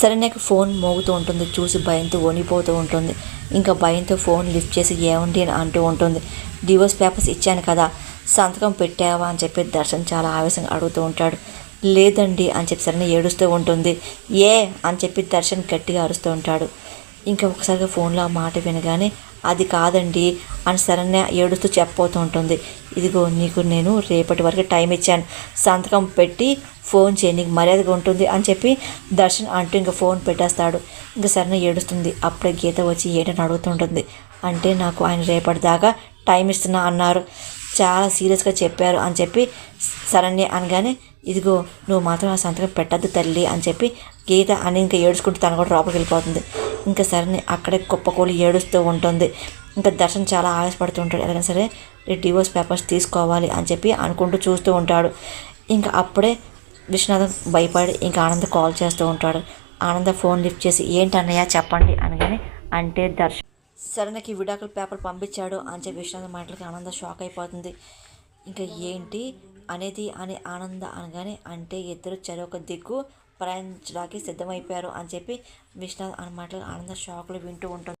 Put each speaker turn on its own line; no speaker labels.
సరేనాక phone మోగుతూ ఉంటుంది చూసి భయంతో వణిపోతూ ఉంటుంది. ఇంకా భయంతో ఫోన్ లిఫ్ట్ చేసి ఏమండి అని అంటూ ఉంటుంది. డివోర్స్ పేపర్స్ ఇచ్చాను కదా సంతకం పెట్టావా అని చెప్పి దర్శన్ చాలా ఆవేశంగా అడుగుతూ ఉంటాడు. లేదండి అని చెప్పి సరైన ఏడుస్తూ ఉంటుంది. ఏ అని చెప్పి దర్శన్ గట్టిగా అరుస్తూ ఉంటాడు. ఇంకా ఒకసారిగా ఫోన్లో ఆ మాట వినగానే అది కాదండి అని సరైన ఏడుస్తూ చెప్పబోతూ ఉంటుంది. ఇదిగో నీకు నేను రేపటి వరకు టైం ఇచ్చాను. సంతకం పెట్టి ఫోన్ చేయి నీకు మర్యాదగా ఉంటుంది అని చెప్పి దర్శన్ అంటూ ఇంకా ఫోన్ పెట్టేస్తాడు. ఇంకా సరైన ఏడుస్తుంది. అప్పుడే గీత వచ్చి ఏంటని అడుగుతుంటుంది? అంటే నాకు ఆయన రేపటి దాకా టైం ఇస్తున్నా అన్నారు. చాలా సీరియస్గా చెప్పారు అని చెప్పి సరణ్య అనగానే ఇదిగో నువ్వు మాత్రం ఆ సంతకం పెట్టద్దు తల్లి అని చెప్పి గీత అని ఇంకా ఏడుచుకుంటూ తను కూడా లోపలికి వెళ్ళిపోతుంది. ఇంకా సరే అక్కడే కుప్పకూలి ఏడుస్తూ ఉంటుంది. ఇంకా దర్శన్ చాలా ఆవేశపడుతూ ఉంటాడు ఎలాగైనా సరే డివోర్స్ పేపర్స్ తీసుకోవాలి అని చెప్పి అనుకుంటూ చూస్తూ ఉంటాడు. ఇంకా అప్పుడే విశ్వనాథం భయపడి ఇంకా ఆనంద్ కాల్ చేస్తూ ఉంటాడు. ఆనంద ఫోన్ లిఫ్ట్ చేసి ఏంటి అన్నయ్య చెప్పండి అనగానే అంటే దర్శన్ సరేనకి విడాకుల పేపర్ పంపించాడు అని చెప్పి విశ్వనాథం మాటలకి ఆనంద షాక్ అయిపోతుంది. ఇంకా ఏంటి? అనేది అని ఆనంద అనగానే అంటే ఇద్దరు చెరొక దిక్కు ప్రయాణించడానికి సిద్ధమైపోయారు అని చెప్పి విశ్వనాథ్ అనమాట ఆనంద షాక్లో వింటూ ఉంటుంది